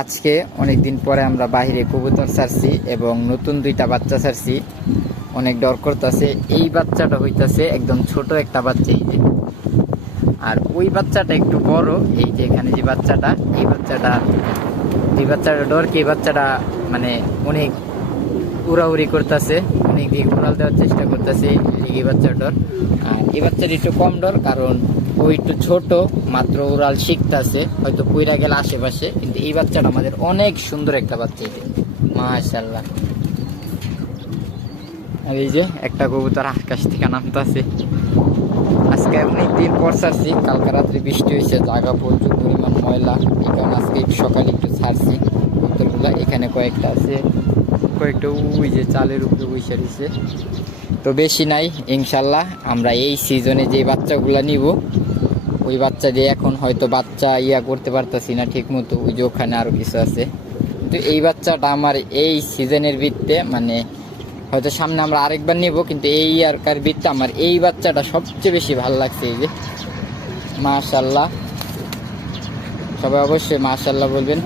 আজকে অনেক দিন পরে আমরা বাহিরে কবুতর ছাড়ছি এবং নতুন 2টা বাচ্চা ছাড়ছি। অনেক ডর করতেছে। এই বাচ্চাটা হইতাছে একদম ছোট একটা বাচ্চা, এই যে। আর ওই বাচ্চাটা একটু বড়, এই যে এখানে যে বাচ্চাটা, এই বাচ্চাটা ডর কি, এই বাচ্চাটা মানে অনেক উড়াউড়ি করতেছে, অনেক দিকে উড়াল দেওয়ার চেষ্টা করতেছে, এই বাচ্চার ডর। আর এই বাচ্চার একটু কম ডর, কারণ ও একটু ছোট, মাত্র উড়াল শিখতেছে, হয়তো পইরা গেল আশেপাশে। কিন্তু এই বাচ্চাটা আমাদের অনেক সুন্দর একটা বাচ্চা, এই যে মাশাআল্লাহ। আর এই যে একটা কবুতর আকাশ থেকে নামতেছে। আজকে অনেক দিন পর ছাড়ছি, কালকে রাত্রে বৃষ্টি হয়েছে, জায়গা প্রচুর পরিমাণ ময়লা, এই কারণে আজকে সকালে একটু ছাড়ছি কবুতরগুলা। এখানে কয়েকটা আছে, কয়েকটা ওই যে চালের উপরে বসে রয়েছে। তো বেশি নাই, ইনশাল্লাহ আমরা এই সিজনে যে বাচ্চাগুলা নিব, ওই বাচ্চা দিয়ে এখন হয়তো বাচ্চা করতে পারতাছি না ঠিক মতো, ওই যে ওখানে আরো কিছু আছে। কিন্তু এই বাচ্চাটা আমার এই সিজনের ভিত্তে, মানে হয়তো সামনে আমরা আরেকবার নিব, কিন্তু এই ইয়ারকার ভিত্তে আমার এই বাচ্চাটা সবচেয়ে বেশি ভালো লাগছে। এই যে মাশাআল্লাহ, সবাই অবশ্যই মাশাআল্লাহ বলবেন।